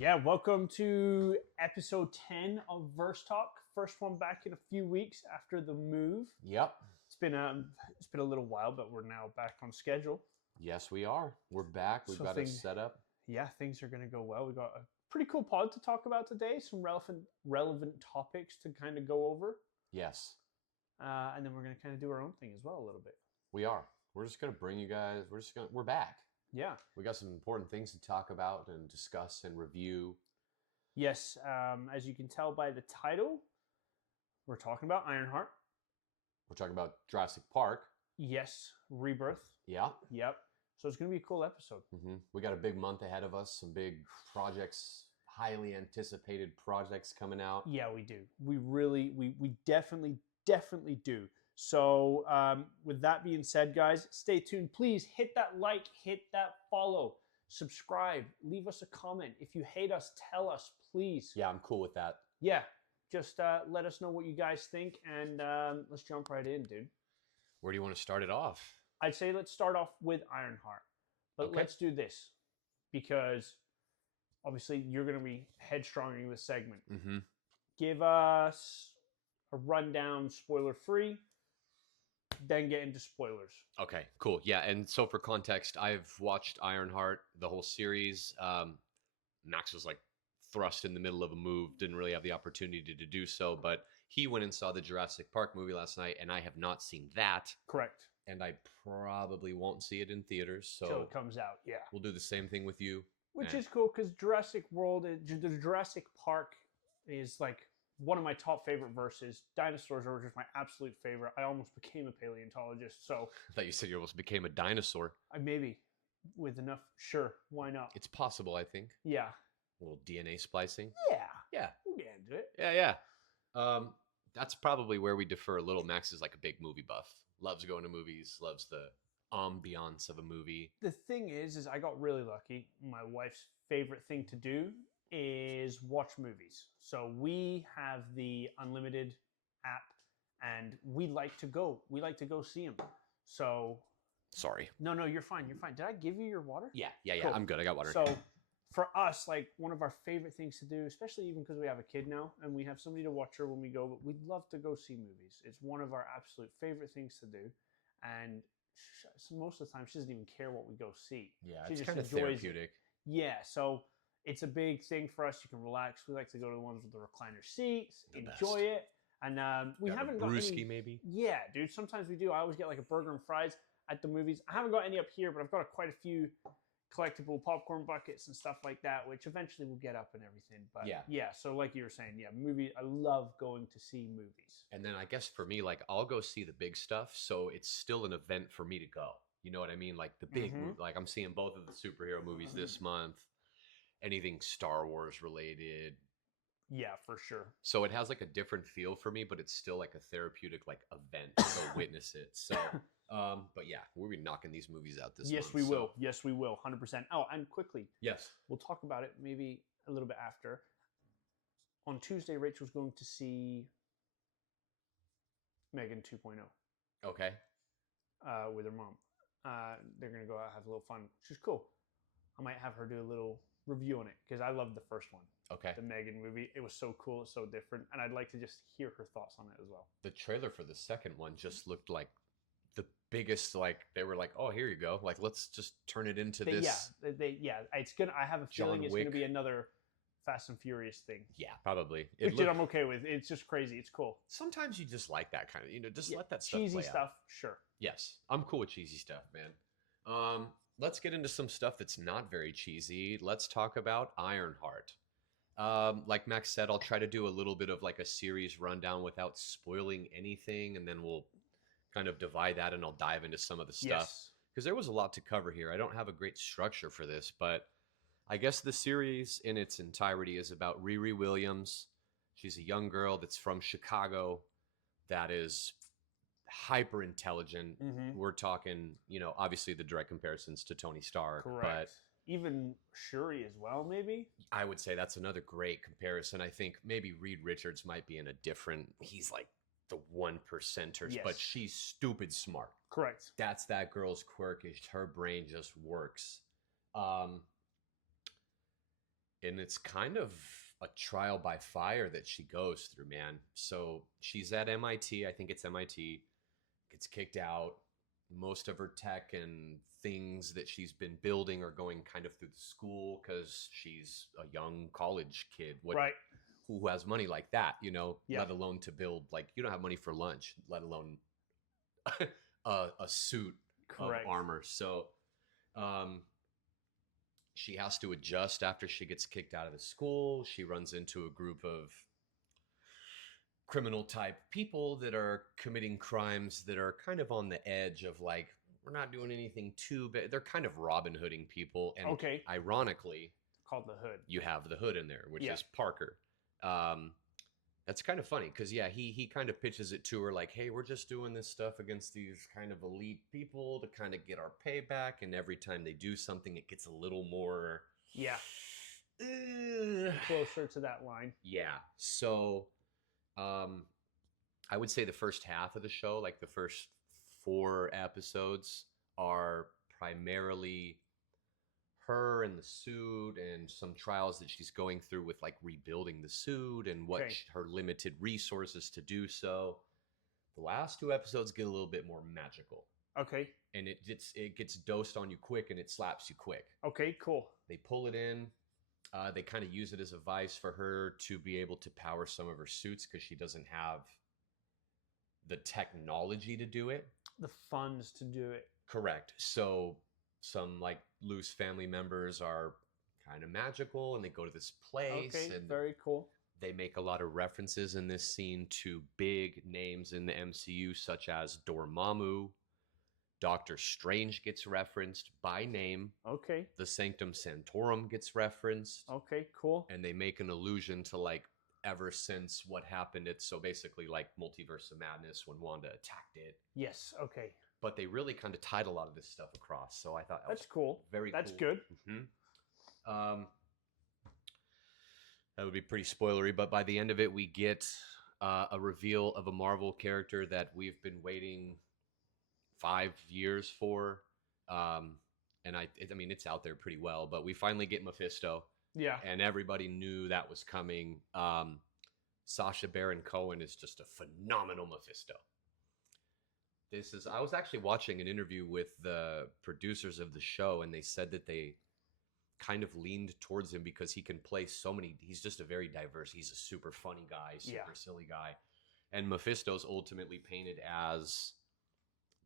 Yeah, welcome to episode 10 of Verse Talk. First one back in a few weeks after the move. Yep. It's been a little while, but we're now back on schedule. Yes, we are. We're back. We've got it set up. Yeah, things are going to go well. We got a pretty cool pod to talk about today. Some relevant topics to kind of go over. Yes. And then we're going to kind of do our own thing as well a little bit. We are. We're just going to bring you guys. We're back. Yeah. We got some important things to talk about and discuss and review. Yes. As you can tell by the title, we're talking about Ironheart. We're talking about Jurassic Park. Yes. Rebirth. Yeah. Yep. So it's going to be a cool episode. Mm-hmm. We got a big month ahead of us. Some big projects, highly anticipated projects coming out. Yeah, we do. We definitely do. So with that being said, guys, stay tuned. Please hit that like, hit that follow, subscribe, leave us a comment. If you hate us, tell us, please. Yeah, I'm cool with that. Yeah, just let us know what you guys think, and let's jump right in, dude. Where do you want to start it off? I'd say let's start off with Ironheart. But Okay. Let's do this, because obviously you're going to be headstronging this segment. Mm-hmm. Give us a rundown, spoiler-free, then get into spoilers. Okay, cool. Yeah, and so for context, I've watched Ironheart, the whole series. Max was like thrust in the middle of a move, didn't really have the opportunity to do so, but he went and saw the Jurassic Park movie last night, and I have not seen that. Correct. And I probably won't see it in theaters, so Till it comes out, yeah. we'll do the same thing with you. Which is cool, because Jurassic World, the Jurassic Park is like one of my top favorite verses. Dinosaurs are just my absolute favorite. I almost became a paleontologist, so I thought you said you almost became a dinosaur. maybe with enough, sure, why not? It's possible, I think. Yeah. A little DNA splicing. Yeah. We'll get into it. Yeah. That's probably where we differ a little. Max is like a big movie buff. Loves going to movies, loves the ambiance of a movie. The thing is I got really lucky. My wife's favorite thing to do is watch movies. So we have the Unlimited app, and we like to go see them. So Sorry. no, you're fine. Did I give you your water? Yeah. Cool. I'm good. I got water. So for us, like, one of our favorite things to do, especially even because we have a kid now and we have somebody to watch her when we go, but we'd love to go see movies. It's one of our absolute favorite things to do. And most of the time, she doesn't even care what we go see. Yeah, she it's just kind of enjoys therapeutic. Yeah, so it's a big thing for us. You can relax. We like to go to the ones with the recliner seats, enjoy it. And we haven't got any... maybe? Yeah, dude, sometimes we do. I always get like a burger and fries at the movies. I haven't got any up here, but I've got quite a few collectible popcorn buckets and stuff like that, which eventually will get up and everything. But yeah, so like you were saying, movie. I love going to see movies. And then I guess for me, like, I'll go see the big stuff, so it's still an event for me to go. You know what I mean? Like the big, like, I'm seeing both of the superhero movies this month. Anything Star Wars related. Yeah, for sure. So it has like a different feel for me, but it's still like a therapeutic like event to go witness it. So, but yeah, we'll be knocking these movies out this month. We will. Yes, we will. 100%. Oh, and quickly. Yes. We'll talk about it maybe a little bit after. On Tuesday, Rachel's going to see Megan 2.0. Okay. With her mom. They're going to go out and have a little fun, which is cool. I might have her do a little review on it, because I loved the first one. Okay. The Megan movie. It was so cool. It's so different. And I'd like to just hear her thoughts on it as well. The trailer for the second one just looked like the biggest, like, they were like, oh, here you go. Like, let's just turn it into this. Yeah. It's going to, I have a feeling it's going to be another Fast and Furious thing. Yeah, probably. Which I'm okay with. It's just crazy. It's cool. Sometimes you just like that kind of, just let that stuff cheesy play stuff, out. Sure. Yes, I'm cool with cheesy stuff, man. Let's get into some stuff that's not very cheesy. Let's talk about Ironheart. Like Max said, I'll try to do a little bit of like a series rundown without spoiling anything, and then we'll kind of divide that and I'll dive into some of the stuff. Because there was a lot to cover here. I don't have a great structure for this, but I guess the series in its entirety is about Riri Williams. She's a young girl that's from Chicago that is hyper intelligent. We're talking, obviously the direct comparisons to Tony Stark. Correct. But even Shuri as well, maybe? I would say that's another great comparison. I think maybe Reed Richards might be in a different... He's like the 1%ers, but she's stupid smart. Correct. That's that girl's quirk. Her brain just works. and it's kind of a trial by fire that she goes through, man. So she's at MIT, I think it's MIT, gets kicked out. Most of her tech and things that she's been building are going kind of through the school because she's a young college kid. Right. Who has money like that, Yeah. let alone to build, like, you don't have money for lunch, let alone a suit Correct. of armor. So she has to adjust after she gets kicked out of the school. She runs into a group of criminal type people that are committing crimes that are kind of on the edge of, like, we're not doing anything too bad. They're kind of Robin Hooding people. And Okay. ironically, Called the Hood. you have the Hood in there, which Yeah. is Parker. That's kind of funny because, yeah, he kind of pitches it to her like, hey, we're just doing this stuff against these kind of elite people to kind of get our payback. And every time they do something, it gets a little more... Yeah. Closer to that line. Yeah. So I would say the first half of the show, like the first 4 episodes, are primarily her and the suit and some trials that she's going through with, like, rebuilding the suit and what Okay. her limited resources to do so. The last 2 episodes get a little bit more magical, Okay. and it gets dosed on you quick, and it slaps you quick. Okay, cool. They pull it in. They kind of use it as a vice for her to be able to power some of her suits because she doesn't have the technology to do it. The funds to do it. Correct. So some, like, loose family members are kind of magical, and they go to this place. Okay, and very cool. they make a lot of references in this scene to big names in the MCU, such as Dormammu. Doctor Strange gets referenced by name. Okay. The Sanctum Sanctorum gets referenced. Okay, cool. And they make an allusion to, like, ever since what happened. It's so basically like Multiverse of Madness when Wanda attacked it. Yes, okay. But they really kind of tied a lot of this stuff across. So I thought That's cool. very That's cool. good. Mm-hmm. That would be pretty spoilery, but by the end of it, we get a reveal of a Marvel character that we've been waiting 5 years for. And I mean, it's out there pretty well, but we finally get Mephisto. Yeah. And everybody knew that was coming. Sacha Baron Cohen is just a phenomenal Mephisto. I was actually watching an interview with the producers of the show, and they said that they kind of leaned towards him because he can play so many. He's just a very diverse. He's a super funny guy, super silly guy. And Mephisto's ultimately painted as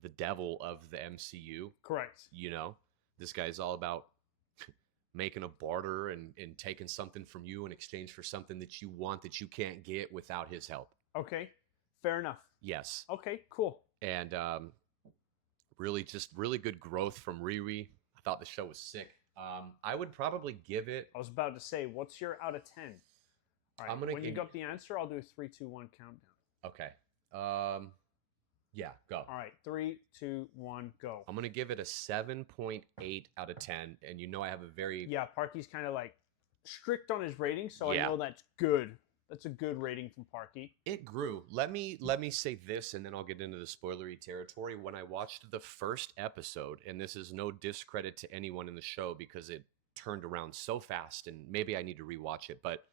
the devil of the MCU. Correct. This guy's all about making a barter and taking something from you in exchange for something that you want that you can't get without his help. Okay. Fair enough. Yes. Okay, cool. And really good growth from Riri. I thought the show was sick. I would probably give it... I was about to say, what's your out of 10? All right, when you got the answer, I'll do a 3, 2, 1 countdown. Okay. Yeah, go. All right, 3, 2, 1, go. I'm going to give it a 7.8 out of 10. And I have a very... Yeah, Parky's kind of, like, strict on his rating, so Yeah. I know that's good. That's a good rating from Parky. It grew. Let me say this, and then I'll get into the spoilery territory. When I watched the first episode, and this is no discredit to anyone in the show because it turned around so fast, and maybe I need to rewatch it, but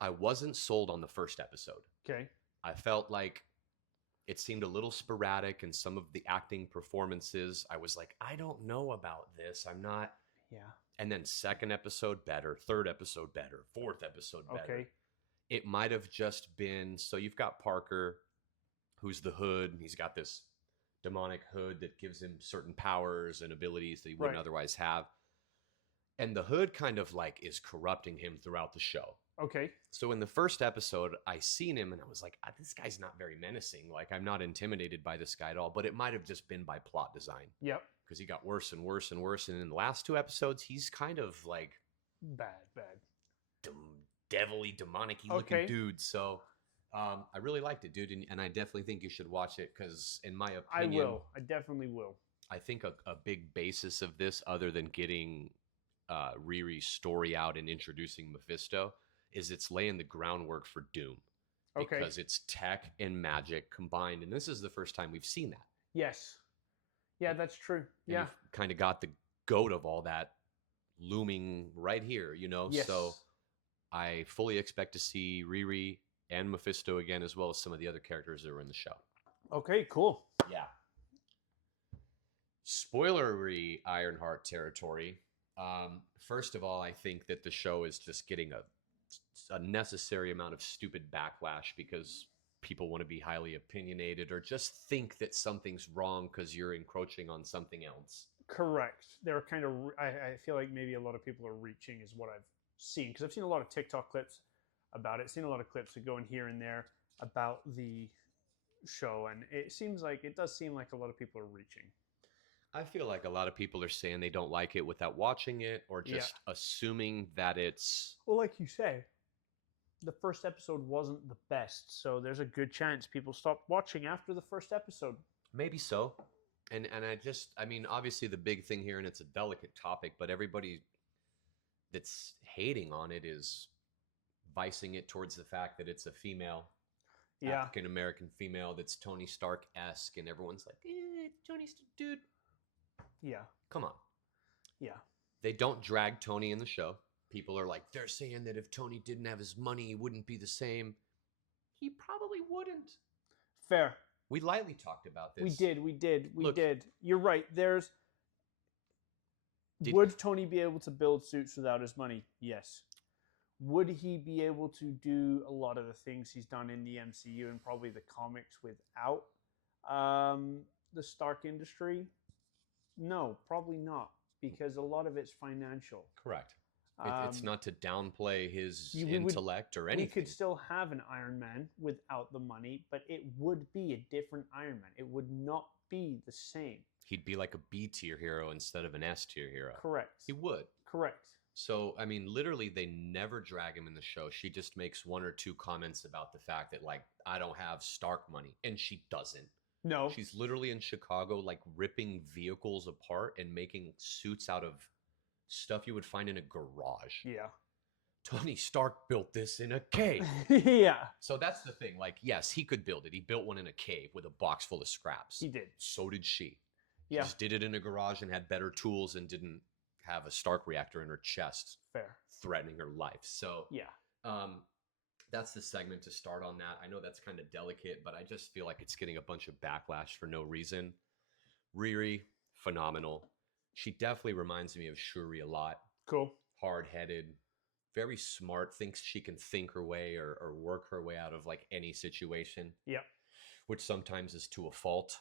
I wasn't sold on the first episode. Okay. I felt like it seemed a little sporadic, and some of the acting performances, I was like, I don't know about this. I'm not. Yeah. And then second episode, better. Third episode, better. Fourth episode, better. Okay. It might have just been, so you've got Parker, who's the Hood, and he's got this demonic hood that gives him certain powers and abilities that he wouldn't otherwise have. And the Hood kind of, like, is corrupting him throughout the show. Okay. So in the first episode, I seen him and I was like, this guy's not very menacing. Like, I'm not intimidated by this guy at all, but it might have just been by plot design. Yep. Because he got worse and worse and worse. And in the last 2 episodes, he's kind of like... Bad. Devilly, demonic-y looking dude. So I really liked it, dude. And I definitely think you should watch it because, in my opinion... I will. I definitely will. I think a big basis of this, other than getting Riri's story out and introducing Mephisto, is it's laying the groundwork for Doom. Okay. Because it's tech and magic combined. And this is the first time we've seen that. Yes. Yeah, that's true. And you've kind of got the goat of all that looming right here, Yes. So I fully expect to see Riri and Mephisto again, as well as some of the other characters that were in the show. Okay, cool. Yeah. Spoilery Ironheart territory. First of all, I think that the show is just getting a necessary amount of stupid backlash because people want to be highly opinionated or just think that something's wrong because you're encroaching on something else. Correct. They're kind of. I feel like maybe a lot of people are reaching, is what I've seen, because I've seen a lot of TikTok clips about it. Seen a lot of clips that go in here and there about the show, and it does seem like a lot of people are reaching. I feel like a lot of people are saying they don't like it without watching it or just assuming that it's... Well, like you say, the first episode wasn't the best, so there's a good chance people stopped watching after the first episode. Maybe so. And I mean, obviously the big thing here, and it's a delicate topic, but everybody that's hating on it is vicing it towards the fact that it's a female, African-American female that's Tony Stark-esque, and everyone's like, Tony Stark, dude. Yeah. Come on. Yeah. They don't drag Tony in the show. People are like, they're saying that if Tony didn't have his money, he wouldn't be the same. He probably wouldn't. Fair. We lightly talked about this. We did. You're right. Would Tony be able to build suits without his money? Yes. Would he be able to do a lot of the things he's done in the MCU and probably the comics without the Stark industry? No, probably not, because a lot of it's financial. Correct. It's not to downplay his intellect or anything. We could still have an Iron Man without the money, but it would be a different Iron Man. It would not be the same. He'd be like a B-tier hero instead of an S-tier hero. Correct. He would. Correct. So, I mean, literally, they never drag him in the show. She just makes one or two comments about the fact that, like, I don't have Stark money. And she doesn't. No. She's literally in Chicago, like, ripping vehicles apart and making suits out of stuff you would find in a garage. Yeah. Tony Stark built this in a cave. Yeah. So that's the thing. Like, yes, he could build it. He built one in a cave with a box full of scraps. He did. So did she. Yeah. She just did it in a garage and had better tools and didn't have a Stark reactor in her chest. Fair. Threatening her life. So yeah. That's the segment to start on that. I know that's kind of delicate, but I just feel like it's getting a bunch of backlash for no reason. Riri, phenomenal. She definitely reminds me of Shuri a lot. Cool. Hard-headed, very smart, thinks she can think her way or work her way out of like any situation. Yeah. Which sometimes is to a fault.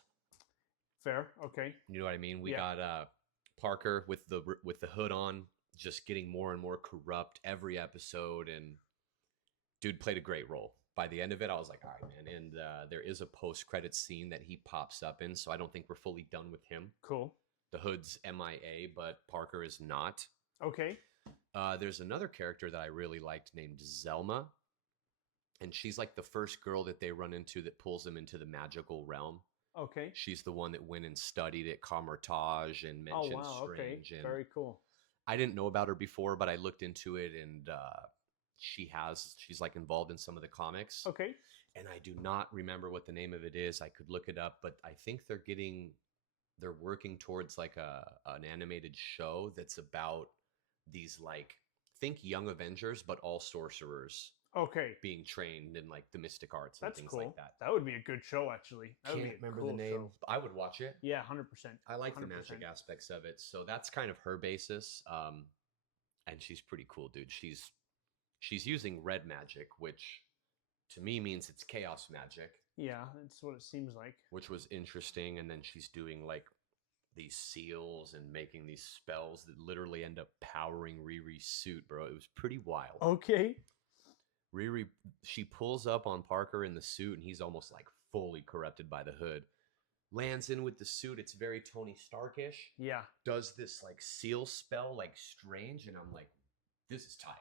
Fair. Okay. You know what I mean? We got Parker with the hood on, just getting more and more corrupt every episode, and dude played a great role. By the end of it, I was like, all right, man. And there is a post-credit scene that he pops up in, so I don't think we're fully done with him. Cool. The Hood's MIA, but Parker is not. Okay. There's another character that I really liked named Zelma. And she's like the first girl that they run into that pulls them into the magical realm. Okay. She's the one that went and studied at Camartage and mentioned Strange. Okay. And very cool. I didn't know about her before, but I looked into it, and she's like involved in some of the comics. Okay. And I do not remember what the name of it is. I could look it up, but I think they're working towards like an animated show that's about these, like, think Young Avengers, but all sorcerers. Okay. Being trained in like the mystic arts and things cool. like that. That would be a good show, actually. Can't remember the name. Show. I would watch it. Yeah, 100%. I like 100%. The magic aspects of it. So that's kind of her basis. And she's pretty cool, dude. She's using red magic, which to me means it's chaos magic. Yeah, that's what it seems like. Which was interesting. And then she's doing like these seals and making these spells that literally end up powering Riri's suit, bro. It was pretty wild. Okay. Riri, she pulls up on Parker in the suit, and he's almost like fully corrupted by the Hood. Lands in with the suit. It's very Tony Starkish. Yeah. Does this like seal spell like Strange, and I'm like, this is tight.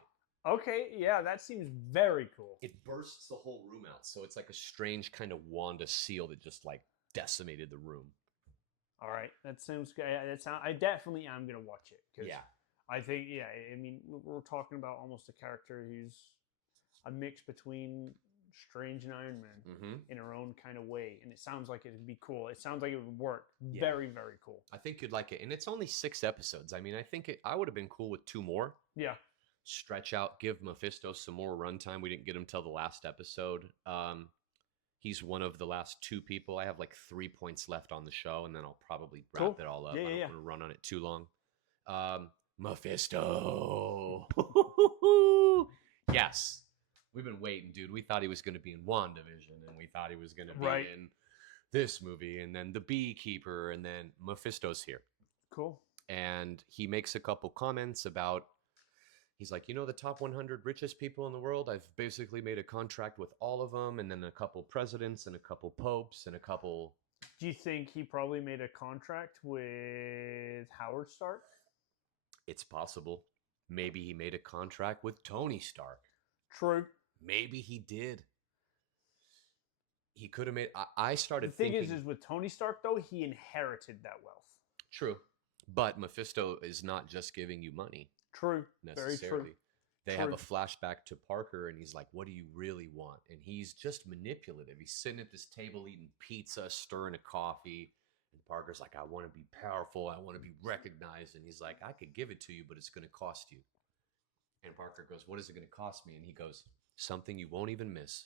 Okay, yeah, that seems very cool. It bursts the whole room out, so it's like a strange kind of Wanda seal that just like decimated the room. All right, that sounds good. I definitely am gonna watch it. Yeah. I think, I mean, we're talking about almost a character who's a mix between Strange and Iron Man in her own kind of way, and it sounds like it'd be cool. It sounds like it would work. Yeah. Very, very cool. I think you'd like it, and it's only 6 episodes. I mean, I think I would have been cool with 2 more. Yeah. stretch out, give Mephisto some more runtime. We didn't get him till the last episode. He's one of the last 2 people. I have like 3 points left on the show, and then I'll probably wrap it all up. I don't want to run on it too long. Mephisto. Yes. We've been waiting, dude. We thought he was going to be in WandaVision, and we thought he was going to be in this movie, and then The Beekeeper, and then Mephisto's here. Cool. And he makes a couple comments about, he's like, the top 100 richest people in the world, I've basically made a contract with all of them, and then a couple presidents and a couple popes and a couple... Do you think he probably made a contract with Howard Stark? It's possible. Maybe he made a contract with Tony Stark. True. Maybe he did. He could have made... I started thinking... The thing is with Tony Stark, though, he inherited that wealth. True. But Mephisto is not just giving you money. True. Necessarily. Very true. They have a flashback to Parker, and he's like, what do you really want? And he's just manipulative. He's sitting at this table eating pizza, stirring a coffee. And Parker's like, I want to be powerful. I want to be recognized. And he's like, I could give it to you, but it's going to cost you. And Parker goes, what is it going to cost me? And he goes, something you won't even miss.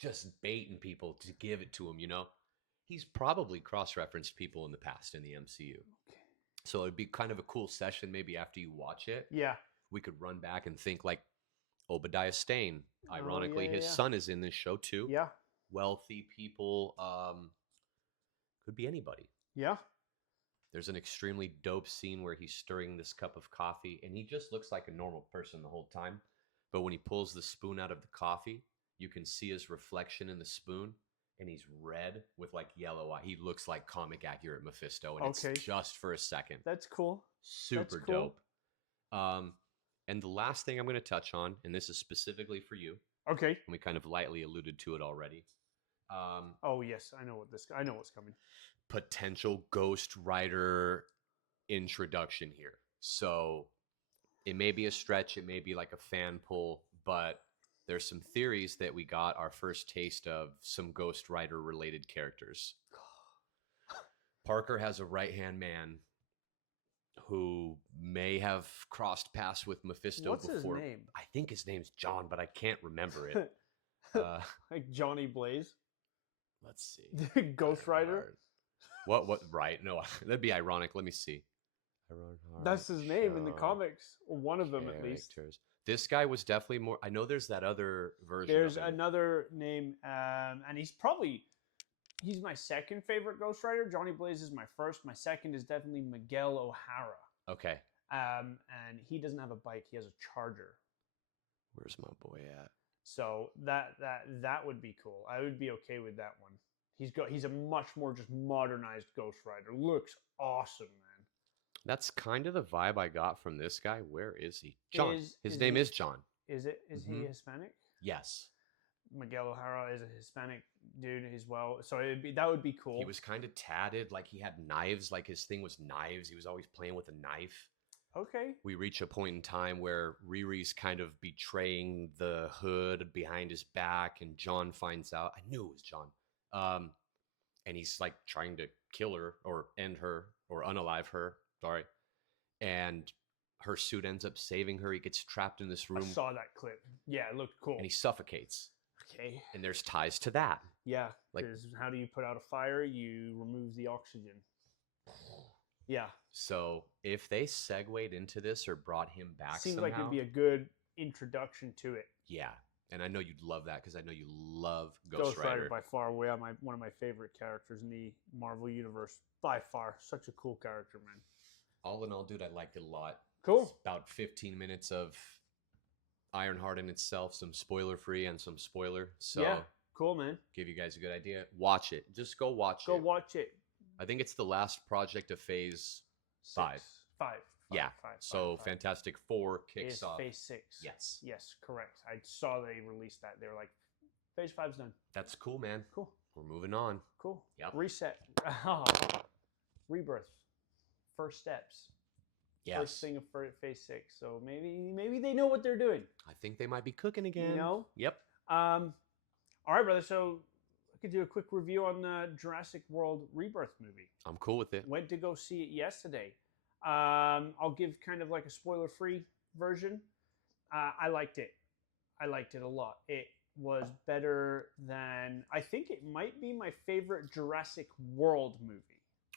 Just baiting people to give it to him, He's probably cross-referenced people in the past in the MCU. Okay. So it'd be kind of a cool session maybe after you watch it. Yeah. We could run back and think like Obadiah Stane. Ironically, his son is in this show too. Yeah. Wealthy people. Could be anybody. Yeah. There's an extremely dope scene where he's stirring this cup of coffee, and he just looks like a normal person the whole time. But when he pulls the spoon out of the coffee, you can see his reflection in the spoon, and he's red with like yellow eye. He looks like comic accurate Mephisto, and it's just for a second. That's cool. Super dope. And the last thing I'm going to touch on, and this is specifically for you. Okay. And we kind of lightly alluded to it already. Oh yes, I know what's coming. Potential Ghost Rider introduction here. So it may be a stretch, it may be like a fan pull, but there's some theories that we got our first taste of some Ghost Rider related characters. Parker has a right-hand man who may have crossed paths with Mephisto What's before. His name? I think his name's John, but I can't remember it. Like Johnny Blaze? Let's see. Ghost Rider? What? Right. No, that'd be ironic. Let me see. Ironheart, that's his name in the comics. Or one of them, at least. This guy was definitely more... I know there's that other version. There's another name, and he's my second favorite Ghost Rider. Johnny Blaze is my first. My second is definitely Miguel O'Hara. Okay. And he doesn't have a bike. He has a Charger. Where's my boy at? So that would be cool. I would be okay with that one. He's a much more just modernized Ghost Rider. Looks awesome, man. That's kind of the vibe I got from this guy. Where is he? John. His name is John. Is it? Is he Hispanic? Yes. Miguel O'Hara is a Hispanic dude as well. So that would be cool. He was kind of tatted, like he had knives, like his thing was knives. He was always playing with a knife. Okay. We reach a point in time where Riri's kind of betraying the hood behind his back, and John finds out. I knew it was John. And he's like trying to kill her or end her or unalive her. Sorry. And her suit ends up saving her. He gets trapped in this room. I saw that clip. Yeah, it looked cool. And he suffocates. Okay. And there's ties to that. Yeah. Like, how do you put out a fire? You remove the oxygen. Yeah. So if they segued into this or brought him back seems somehow, like it'd be a good introduction to it. Yeah. And I know you'd love that because I know you love Ghost Rider. By far away one of my favorite characters in the Marvel Universe. By far. Such a cool character, man. All in all, dude, I liked it a lot. Cool. It's about 15 minutes of Ironheart in itself, some spoiler-free and some spoiler. So yeah, cool, man. Give you guys a good idea. Watch it. Just go watch it. Go watch it. I think it's the last project of Phase 5. Yeah. So Fantastic Four kicks off. Phase 6. Yes. Yes, correct. I saw they released that. They were like, Phase 5's done. That's cool, man. Cool. We're moving on. Cool. Yep. Reset. Rebirth. First steps. Yes. First thing of Phase 6. So maybe they know what they're doing. I think they might be cooking again. You know? Yep. All right, brother. So I could do a quick review on the Jurassic World Rebirth movie. I'm cool with it. Went to go see it yesterday. I'll give kind of like a spoiler-free version. I liked it. I liked it a lot. It was better than, I think it might be my favorite Jurassic World movie.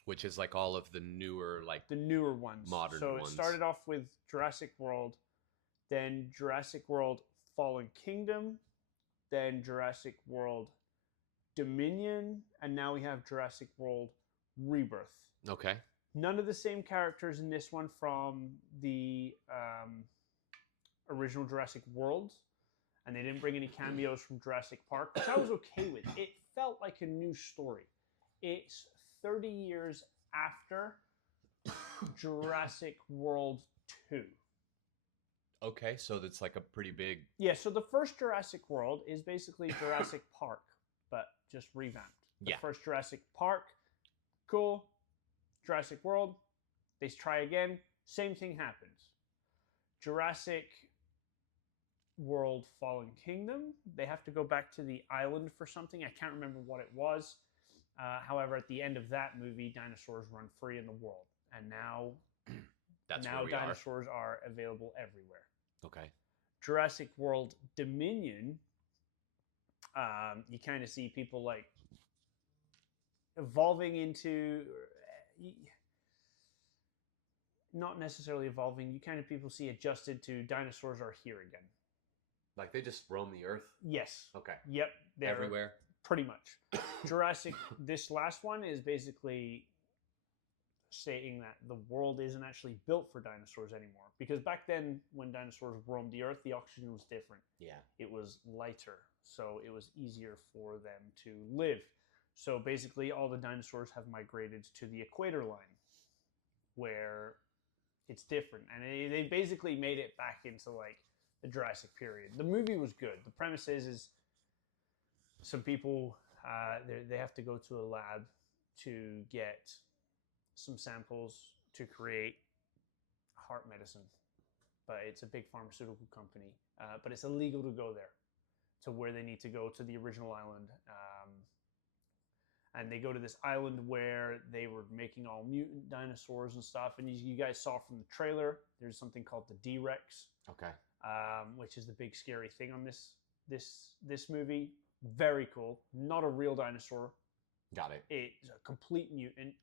Which is like all of the newer, like The newer ones. modern So ones. it started off with Jurassic World, then Jurassic World Fallen Kingdom, then Jurassic World Dominion, and now we have Jurassic World Rebirth. Okay. None of the same characters in this one from the original Jurassic World, and they didn't bring any cameos from Jurassic Park, which I was okay with. It felt like a new story. It's 30 years after Jurassic World 2. Okay, so that's like a pretty big. Yeah, so the first Jurassic World is basically Jurassic Park, but just revamped. The first Jurassic Park, cool. Jurassic World, they try again, same thing happens. Jurassic World Fallen Kingdom, they have to go back to the island for something. I can't remember what it was. However, at the end of that movie, dinosaurs run free in the world. And now, dinosaurs are available everywhere. Okay. Jurassic World Dominion, you kind of see people like evolving into, not necessarily evolving, you kind of people see adjusted to dinosaurs are here again. Like they just roam the earth? Yes. Okay. Yep. They're everywhere? Pretty much. Jurassic, this last one is basically stating that the world isn't actually built for dinosaurs anymore. Because back then, when dinosaurs roamed the earth, the oxygen was different. Yeah. It was lighter, so it was easier for them to live. So basically, all the dinosaurs have migrated to the equator line, where it's different. And they basically made it back into like the Jurassic period. The movie was good. The premise is some people, they have to go to a lab to get some samples to create heart medicine. But it's a big pharmaceutical company. But it's illegal to go there, to where they need to go to the original island. And they go to this island where they were making all mutant dinosaurs and stuff. And you guys saw from the trailer, there's something called the D-Rex. Okay. Which is the big scary thing on this movie. Very cool. Not a real dinosaur. Got it. It's a complete mutant.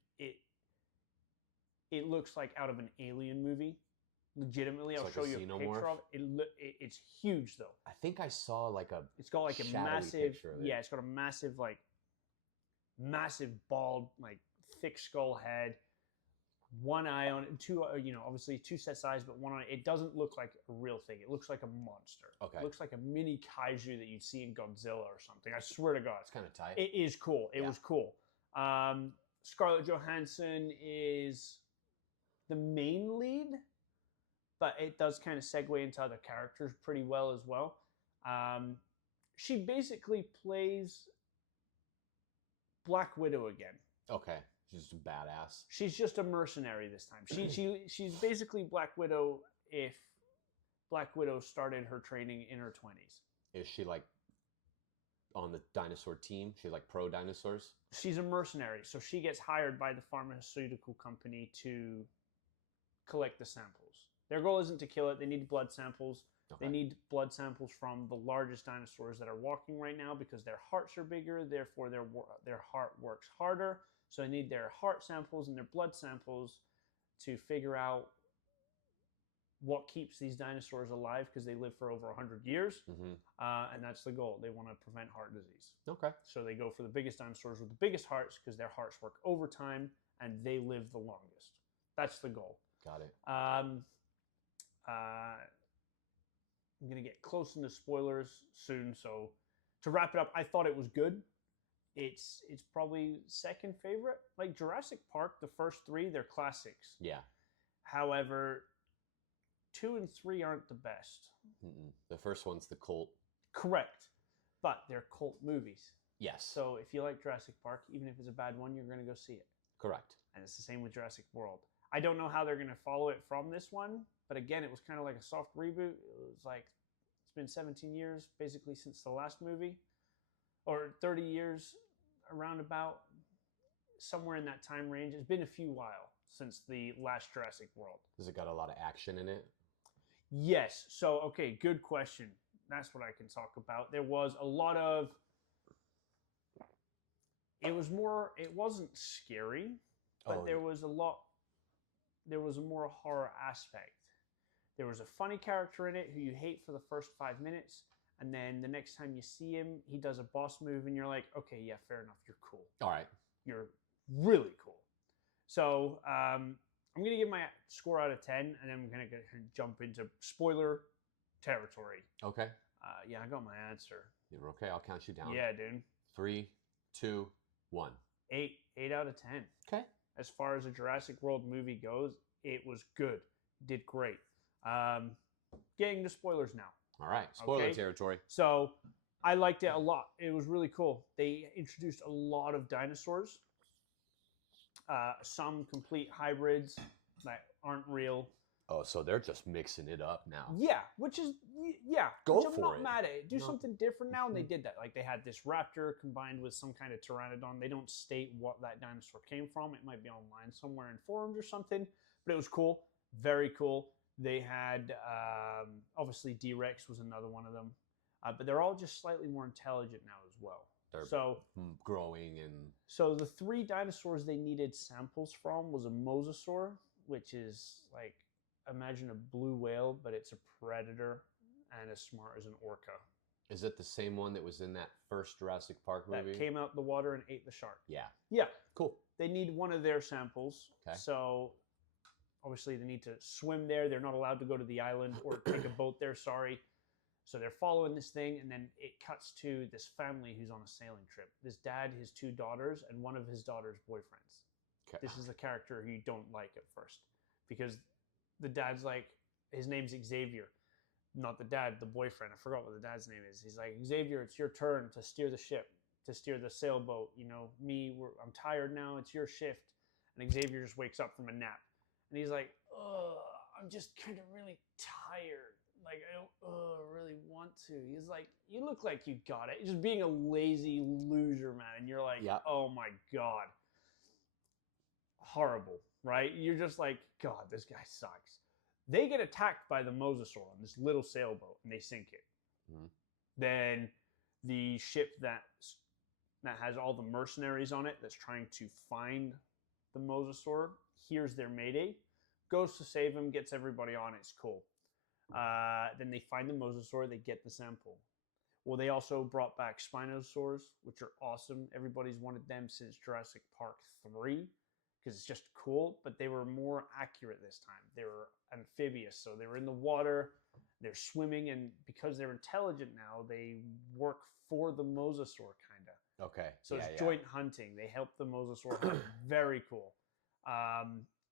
It looks like out of an Alien movie. Legitimately, I'll show you a picture of it. It's huge though. I think I saw like a. It's got like a massive. Yeah, it's got a massive massive bald thick skull head. One eye on it, two, obviously two sets eyes, but one eye. It doesn't look like a real thing. It looks like a monster. Okay. It looks like a mini kaiju that you'd see in Godzilla or something. I swear to God. It's kind of tight. It is cool. It was cool. Scarlett Johansson is the main lead, but it does kind of segue into other characters pretty well as well. She basically plays Black Widow again. Okay. She's just a badass. She's just a mercenary this time. She's basically Black Widow if Black Widow started her training in her 20s. Is she like on the dinosaur team? She's like pro dinosaurs? She's a mercenary, so she gets hired by the pharmaceutical company to collect the samples. Their goal isn't to kill it. They need blood samples. Okay. They need blood samples from the largest dinosaurs that are walking right now because their hearts are bigger, therefore their heart works harder. So they need their heart samples and their blood samples to figure out what keeps these dinosaurs alive because they live for over 100 years. Mm-hmm. And that's the goal. They want to prevent heart disease. Okay. So they go for the biggest dinosaurs with the biggest hearts because their hearts work overtime and they live the longest. That's the goal. Got it. I'm going to get close into spoilers soon. So to wrap it up, I thought it was good. It's probably second favorite. Like Jurassic Park, the first three, they're classics. Yeah. However, 2 and 3 aren't the best. Mm-mm. The first one's the cult. Correct. But they're cult movies. Yes. So if you like Jurassic Park, even if it's a bad one, you're going to go see it. Correct. And it's the same with Jurassic World. I don't know how they're going to follow it from this one. But again, it was kind of like a soft reboot. It was like, it's been 17 years basically since the last movie. Or 30 years around about somewhere in that time range. It's been a few while since the last Jurassic World. Has it got a lot of action in it? Yes. So, okay, good question. That's what I can talk about. There was a lot of. It was more. It wasn't scary, but Oh, there was a lot. There was a more horror aspect. There was a funny character in it who you hate for the first 5 minutes, and then the next time you see him, he does a boss move, and you're like, okay, yeah, fair enough, you're cool. all right. You're really cool. So I'm gonna give my score out of 10, and then I'm gonna jump into spoiler territory. Okay. Yeah, I got my answer. You're okay. I'll count you down. Yeah, dude. 3, 2, 1. 8 out of 10. Okay. As far as a Jurassic World movie goes, it was good. Did great. Getting to spoilers now. All right. Spoiler Okay. territory. So I liked it a lot. It was really cool. They introduced a lot of dinosaurs. Some complete hybrids that aren't real. Oh, so they're just mixing it up now. Yeah, which is Go which I'm for not it. mad at it. Do No. something different now, and they did that. Like they had this raptor combined with some kind of pteranodon. They don't state what that dinosaur came from. It might be online somewhere in forums or something, but it was cool. Very cool. They had obviously D-Rex was another one of them, but they're all just slightly more intelligent now as well. They're So growing and so the 3 dinosaurs they needed samples from was a mosasaur, which is like imagine a blue whale, but it's a predator and as smart as an orca. is it the same one that was in that first Jurassic Park movie? That came out the water and ate the shark. Yeah. Yeah, Cool. they need one of their samples. Okay. So obviously they need to swim there. They're not allowed to go to the island or take a boat there, sorry. So they're following this thing, and then it cuts to this family who's on a sailing trip. This dad, his 2 daughters, and one of his daughter's boyfriends. Okay. This is the character who you don't like at first. Because the dad's like, his name's Xavier. Not the dad, the boyfriend. I forgot what the dad's name is. He's like, Xavier, it's your turn to steer the ship, to steer the sailboat. You know, I'm tired now. It's your shift. And Xavier just wakes up from a nap. And he's like, oh, I'm just kind of really tired. Like, I don't really want to. He's like, you look like you got it. Just being a lazy loser, man. And you're like, Yeah. oh my God. Horrible, right? You're just like, God, this guy sucks. They get attacked by the mosasaur on this little sailboat, and they sink it. Mhm. Then the ship that has all the mercenaries on it that's trying to find the mosasaur hears their mayday, goes to save him, gets everybody on it. It's cool. Then they find the mosasaur, they get the sample. Well, they also brought back spinosaurs, which are awesome. Everybody's wanted them since Jurassic Park 3 because it's just cool, but they were more accurate this time. They were amphibious, so they were in the water, they're swimming, and because they're intelligent now, they work for the mosasaur, kind of. Okay. So it's joint hunting. They help the mosasaur hunt. Very cool.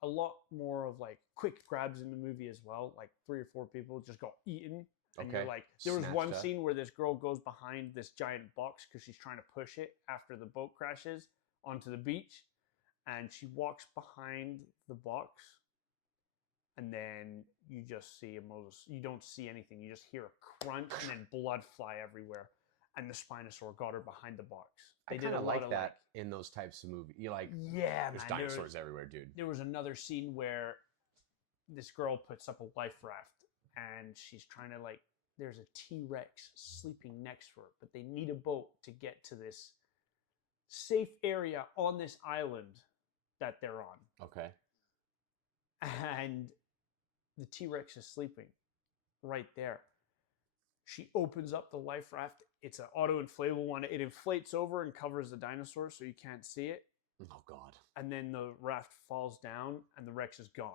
A lot more of like quick grabs in the movie as well. Like 3 or 4 people just got eaten. And Okay. you're like, there was Snatched one up. scene where this girl goes behind this giant box because she's trying to push it after the boat crashes onto the beach. And she walks behind the box. And then you just see you don't see anything. You just hear a crunch and then blood fly everywhere. And the Spinosaur got her behind the box. I kind of like that in those types of movies. You like, yeah, there's man, dinosaurs everywhere, dude. There was another scene where this girl puts up a life raft and she's trying to there's a T-Rex sleeping next to her, but they need a boat to get to this safe area on this island that they're on. Okay. And the T-Rex is sleeping right there. She opens up the life raft. It's an auto-inflatable one. It inflates over and covers the dinosaur so you can't see it. Oh, God. And then the raft falls down and the Rex is gone.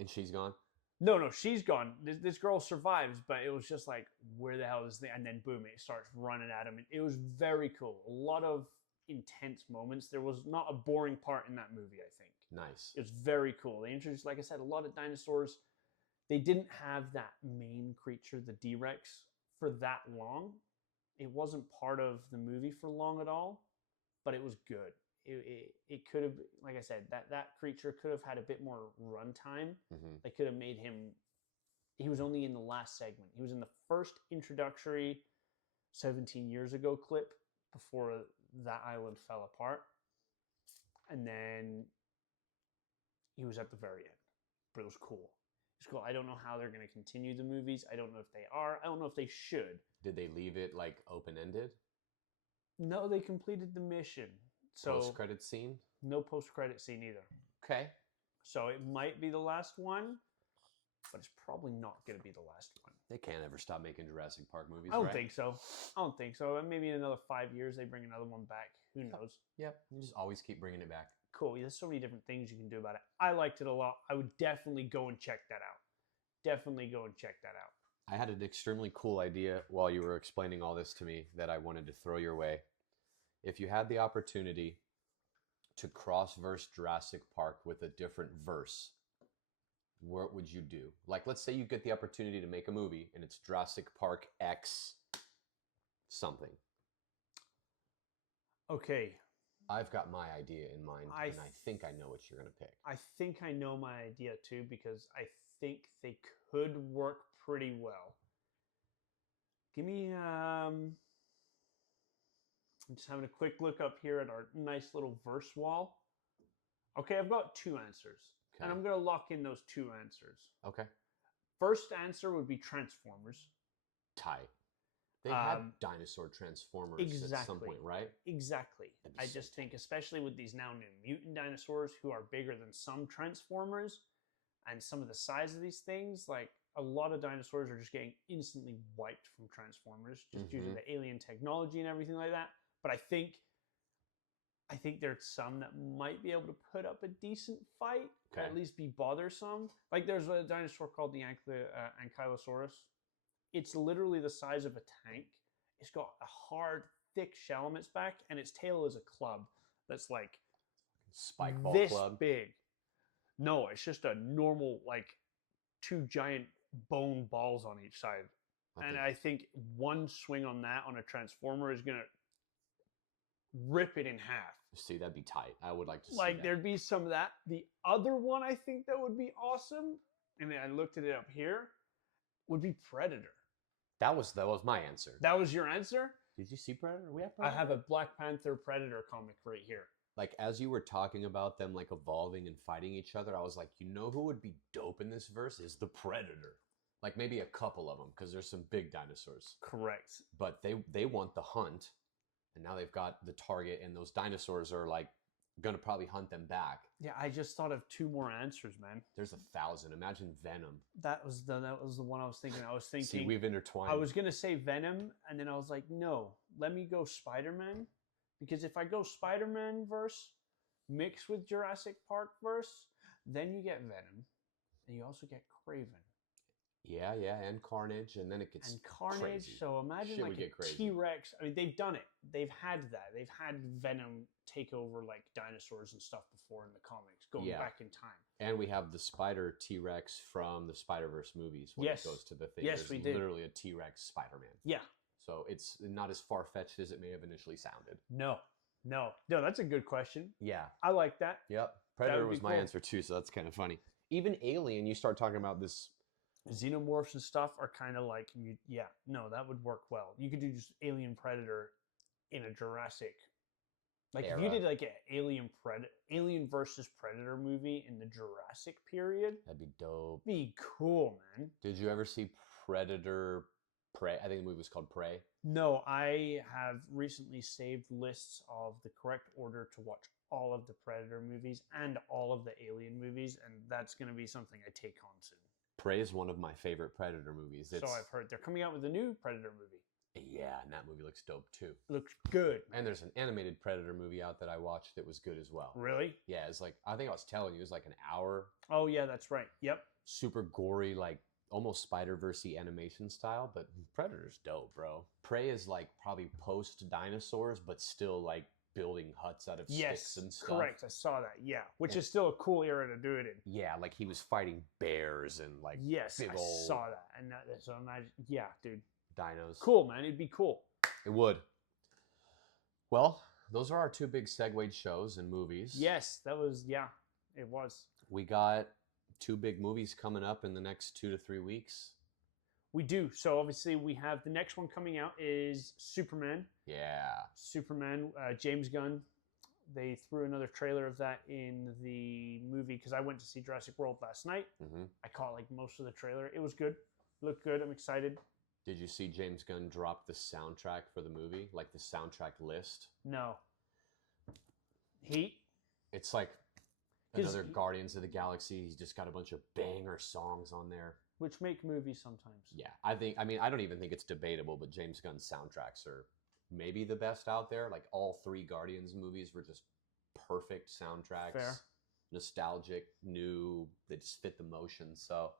And she's gone? No, she's gone. This girl survives, but it was just like, where the hell is the... And then boom, it starts running at him. And it was very cool. A lot of intense moments. There was not a boring part in that movie, I think. Nice. It was very cool. They introduced, like I said, a lot of dinosaurs. They didn't have that main creature, the D-Rex, for that long. It wasn't part of the movie for long at all, but it was good. It could have, like I said, that creature could have had a bit more runtime. Mm-hmm. They could have made him... He was only in the last segment. He was in the first introductory 17 years ago clip before that island fell apart. And then he was at the very end. But it was cool. It's cool. I don't know how they're going to continue the movies. I don't know if they are. I don't know if they should. Did they leave it like open-ended? No, they completed the mission. So Post-credit scene? no post-credit scene either. Okay. So it might be the last one, but it's probably not going to be the last one. They can't ever stop making Jurassic Park movies, I don't right? think so. I don't think so. Maybe in another 5 years they bring another one back. Who knows? Yep. You just always keep bringing it back. Cool. There's so many different things you can do about it. I liked it a lot. I would definitely go and check that out. Definitely go and check that out. I had an extremely cool idea while you were explaining all this to me that I wanted to throw your way. If you had the opportunity to cross-verse Jurassic Park with a different verse, what would you do? Like, let's say you get the opportunity to make a movie and it's Jurassic Park X something. Okay. I've got my idea in mind, and I think I know what you're going to pick. I think I know my idea too, because I think they could work pretty well. Give me, I'm just having a quick look up here at our nice little verse wall. Okay, I've got two answers. Okay. And I'm going to lock in those two answers. Okay. First answer would be Transformers. Tight. They had dinosaur Transformers at some point, right? Exactly. I just think, especially with these now new mutant dinosaurs who are bigger than some Transformers, and some of the size of these things, like a lot of dinosaurs are just getting instantly wiped from Transformers just due to the alien technology and everything like that. But I think there's some that might be able to put up a decent fight, or at least be bothersome. Like there's a dinosaur called the Ankylosaurus. It's literally the size of a tank. It's got a hard, thick shell on its back, and its tail is a club that's like spike ball this club. Big. No, it's just a normal, like, two giant bone balls on each side. I think one swing on that on a Transformer is going to rip it in half. See, that'd be tight. I would like to see like, that. There'd be some of that. The other one I think that would be awesome, and I looked at it up here, would be Predator. That was my answer. That was your answer? Did you see Predator? We have Predator? I have a Black Panther Predator comic right here. Like, as you were talking about them, like, evolving and fighting each other, I was like, you know who would be dope in this verse is the Predator. Like, maybe a couple of them, because there's some big dinosaurs. Correct. But they want the hunt, and now they've got the target, and those dinosaurs are, like, going to probably hunt them back. Yeah, I just thought of two more answers, man. There's 1,000. Imagine Venom. That was the one I was thinking. See, we've intertwined. I was going to say Venom, and then I was like, no, let me go Spider-Man. Because if I go Spider-Man verse mixed with Jurassic Park verse, then you get Venom, and you also get Kraven. Yeah, and Carnage, and then it gets Carnage. Crazy. So imagine like a T-Rex. I mean, they've done it. They've had that. They've had Venom take over like dinosaurs and stuff before in the comics, going back in time. And we have the Spider T-Rex from the Spider-Verse movies when it goes to the thing. Yes, There's literally a T-Rex Spider-Man. Yeah. So it's not as far-fetched as it may have initially sounded. No, that's a good question. Yeah. I like that. Yep. Predator was my answer too, so that's kind of funny. Even Alien, you start talking about this. Xenomorphs and stuff are kind of like, that would work well. You could do just Alien Predator in a Jurassic. Like era. If you did like an Alien versus Predator movie in the Jurassic period. That'd be dope. Be cool, man. Did you ever see Predator Prey? I think the movie was called Prey. No, I have recently saved lists of the correct order to watch all of the Predator movies and all of the Alien movies, and that's going to be something I take on soon. Prey is one of my favorite Predator movies. So I've heard. They're coming out with a new Predator movie. Yeah, and that movie looks dope too. Looks good. And there's an animated Predator movie out that I watched that was good as well. Really? Yeah, it's like, I think I was telling you, it was like an hour. Oh yeah, that's right. Yep. Super gory, like almost Spider-Verse-y animation style, but Predator's dope, bro. Prey is like probably post-dinosaurs, but still like building huts out of sticks and stuff. Correct. I saw that. Yeah, which is still a cool era to do it in. Yeah, like he was fighting bears and like big old... I saw that, and so imagine, dude. Dinos. Cool, man. It'd be cool. It would. Well, those are our two big segued shows and movies. Yes, it was. We got two big movies coming up in the next 2 to 3 weeks. We do. So obviously we have the next one coming out is Superman. Yeah. Superman, James Gunn. they threw another trailer of that in the movie because I went to see Jurassic World last night. Hmm. I caught like most of the trailer. It was good. Looked good. I'm excited. Did you see James Gunn drop the soundtrack for the movie, like the soundtrack list? No. Heat. It's like another Guardians of the Galaxy. He's just got a bunch of banger songs on there. Which make movies sometimes. Yeah, I don't even think it's debatable, but James Gunn's soundtracks are maybe the best out there. Like all three Guardians movies were just perfect soundtracks. Fair. Nostalgic, new, they just fit the motion. So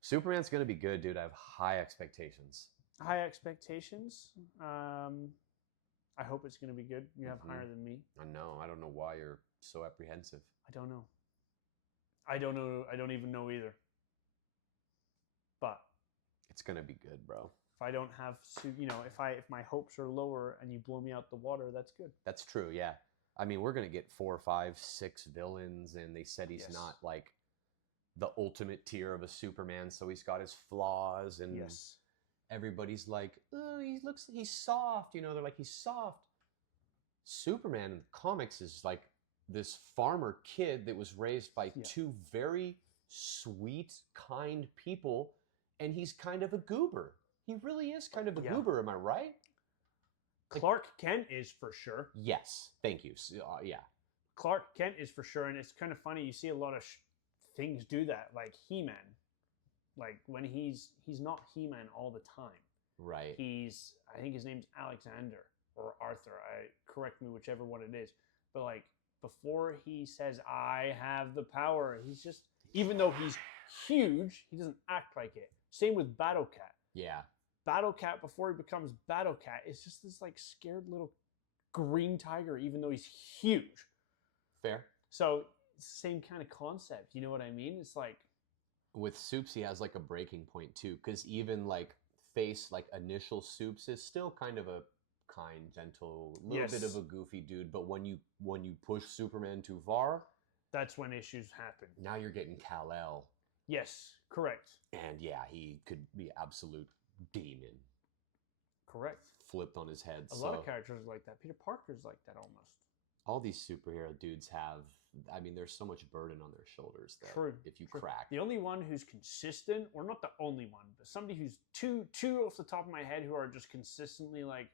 Superman's going to be good, dude. I have high expectations. High expectations. I hope it's going to be good. You have higher than me. I know. I don't know why you're so apprehensive. I don't know. I don't know. I don't even know either. But it's going to be good, bro. If I don't have, if my hopes are lower and you blow me out the water, that's good. That's true, yeah. I mean, we're going to get 4, 5, 6 villains, and they said he's not like the ultimate tier of a Superman, so he's got his flaws, and everybody's like, oh, he's soft, they're like, he's soft. Superman in the comics is like this farmer kid that was raised by two very sweet, kind people, and he's kind of a goober. He really is kind of a goober, am I right? Clark Kent is for sure. Yes, thank you. Yeah. Clark Kent is for sure, and it's kind of funny. You see a lot of things do that, like He-Man. Like when he's not He-Man all the time. Right. I think his name's Alexander or Arthur. Correct me, whichever one it is. But like before he says, "I have the power," he's just, even though he's huge, he doesn't act like it. Same with Battle Cat. Yeah. Battle Cat, before he becomes Battle Cat, is just this like scared little green tiger, even though he's huge. Fair. So it's the same kind of concept. You know what I mean? It's like with Soups, he has like a breaking point too, because even like initial Soups is still kind of a kind, gentle, little bit of a goofy dude. But when you push Superman too far, that's when issues happen. Now you're getting Kal-El. Yes, correct. And yeah, he could be absolute demon. Correct. Flipped on his head. A lot of characters are like that. Peter Parker's like that almost. All these superhero dudes have, there's so much burden on their shoulders that if you crack. The only one who's consistent, or not the only one, but somebody who's two off the top of my head who are just consistently like,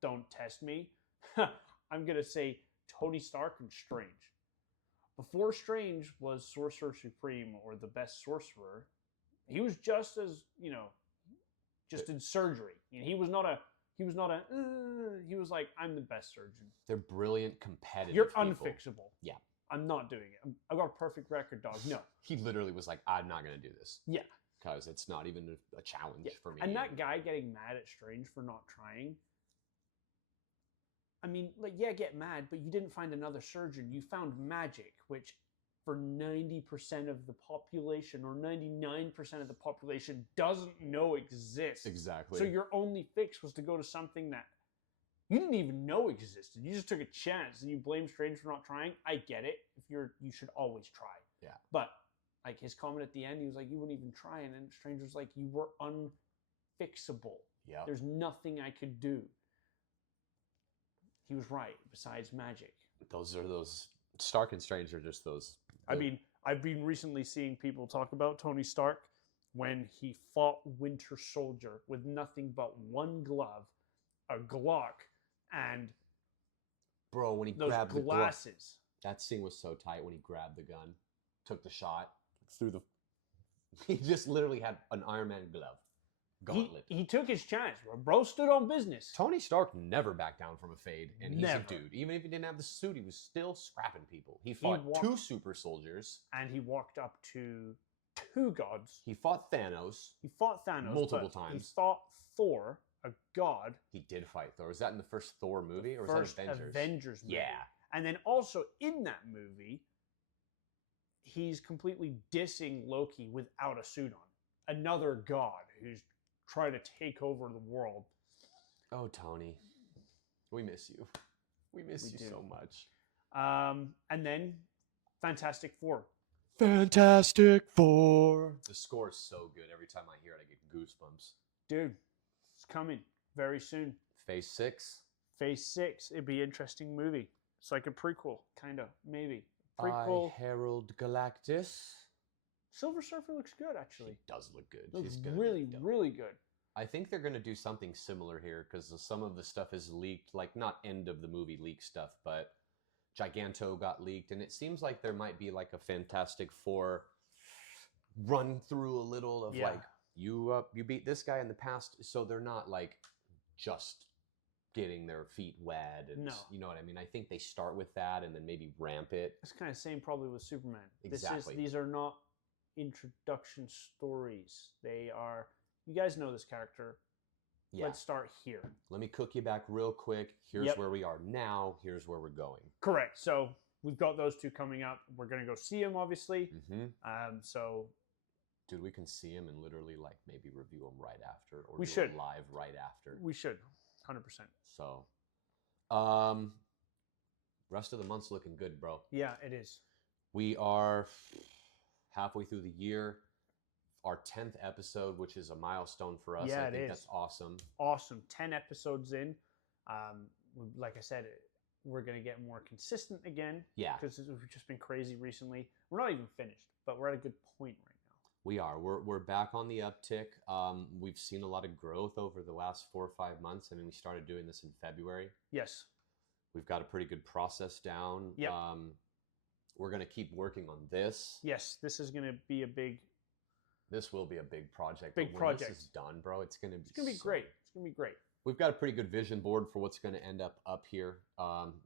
don't test me. I'm going to say Tony Stark and Strange. Before Strange was Sorcerer Supreme or the best sorcerer, he was just as, just in surgery. He was like, I'm the best surgeon. They're brilliant, competitive You're people. unfixable. Yeah. I'm not doing it. I've got a perfect record, dog. No. He literally was like, I'm not going to do this. Yeah. Because it's not even a challenge for me. And that guy getting mad at Strange for not trying. I mean, get mad, but you didn't find another surgeon. You found magic, which for 90% of the population or 99% of the population doesn't know exists. Exactly. So your only fix was to go to something that you didn't even know existed. You just took a chance and you blame Strange for not trying. I get it. You should always try. Yeah. But like his comment at the end, he was like, you wouldn't even try. And then Strange was like, you were unfixable. Yeah. There's nothing I could do. He was right, besides magic. Those Stark and Strange are just those. I mean, I've been recently seeing people talk about Tony Stark when he fought Winter Soldier with nothing but one glove, a Glock, and bro, when he those grabbed glasses. The glove, that scene was so tight when he grabbed the gun, took the shot through the. He just literally had an Iron Man glove. Gauntlet. He took his chance. Bro stood on business. Tony Stark never backed down from a fade, and he's Never. a dude. Even if he didn't have the suit, he was still scrapping people. He fought two super soldiers. And he walked up to two gods. He fought Thanos. Multiple times. He fought Thor, a god. He did fight Thor. Was that in the first Thor movie, or was that Avengers? Avengers movie. Yeah. And then also in that movie, he's completely dissing Loki without a suit on. Another god who's trying to take over the world. Oh, Tony. We miss you. We miss you so much. And then Fantastic Four. Fantastic Four. The score is so good. Every time I hear it, I get goosebumps. Dude, it's coming very soon. Phase 6. Phase 6. It'd be an interesting movie. It's like a prequel, kind of, maybe. Prequel. I Herald Galactus. Silver Surfer looks good, actually. She does look good. Looks She's gonna really, be dope. really good. I think they're going to do something similar here because some of the stuff is leaked, like not end of the movie leak stuff, but Giganto got leaked, and it seems like there might be like a Fantastic Four run through a little of like you beat this guy in the past, so they're not like just getting their feet wet and you know what I mean. I think they start with that and then maybe ramp it. It's kind of same probably with Superman. Exactly. These are not introduction stories. They are. You guys know this character. Yeah. Let's start here. Let me cook you back real quick. Here's where we are now. Here's where we're going. Correct. So we've got those two coming up. We're going to go see them, obviously. So, dude, we can see them and literally like maybe review them right after, or we should live right after. We should, 100%. So, rest of the month's looking good, bro. Yeah, it is. We are halfway through the year. Our 10th episode, which is a milestone for us. Yeah, I think that's awesome. Awesome. 10 episodes in. Like I said, we're going to get more consistent again. Yeah. Because we've just been crazy recently. We're not even finished, but we're at a good point right now. We are. We're back on the uptick. We've seen a lot of growth over the last 4 or 5 months. I mean, we started doing this in February. Yes. We've got a pretty good process down. Yep. We're going to keep working on this. Yes, this is going to be a big... This will be a big project. Big project. This is done, bro. It's gonna be great. It's gonna be great. We've got a pretty good vision board for what's gonna end up here.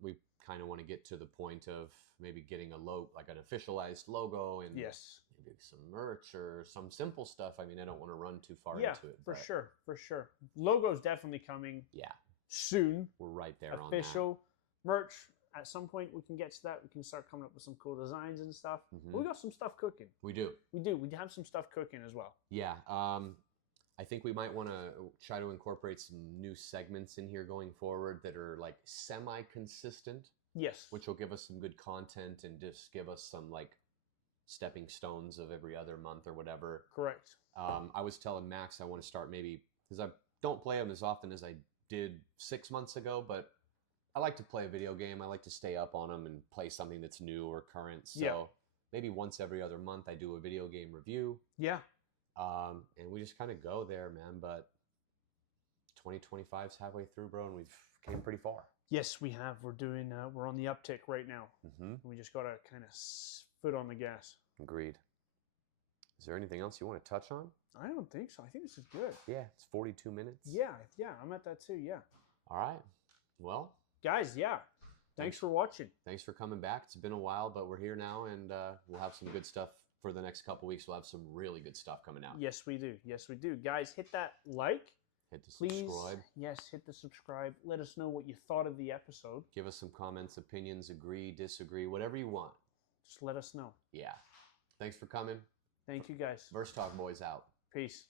We kind of want to get to the point of maybe getting a like an officialized logo and maybe some merch or some simple stuff. I mean, I don't want to run too far into it. For sure. Logo's definitely coming. Yeah. Soon. We're right there on official merch. At some point, we can get to that. We can start coming up with some cool designs and stuff. But we got some stuff cooking. We do. We have some stuff cooking as well. Yeah. I think we might want to try to incorporate some new segments in here going forward that are like semi-consistent. Yes. Which will give us some good content and just give us some like stepping stones of every other month or whatever. Correct. I was telling Max I want to start maybe, because I don't play them as often as I did 6 months ago, but I like to play a video game. I like to stay up on them and play something that's new or current. So maybe once every other month I do a video game review. Yeah. And we just kind of go there, man. But 2025's halfway through, bro, and we've came pretty far. Yes, we have. We're on the uptick right now. We just got to kind of foot on the gas. Agreed. Is there anything else you want to touch on? I don't think so. I think this is good. Yeah, it's 42 minutes. Yeah, I'm at that too, yeah. All right. Well, guys, thanks for watching. Thanks for coming back. It's been a while, but we're here now, and we'll have some good stuff for the next couple weeks. We'll have some really good stuff coming out. Yes, we do. Guys, hit that like. Hit the subscribe. Yes, hit the subscribe. Let us know what you thought of the episode. Give us some comments, opinions, agree, disagree, whatever you want. Just let us know. Yeah. Thanks for coming. Thank you, guys. Verse Talk Boys out. Peace.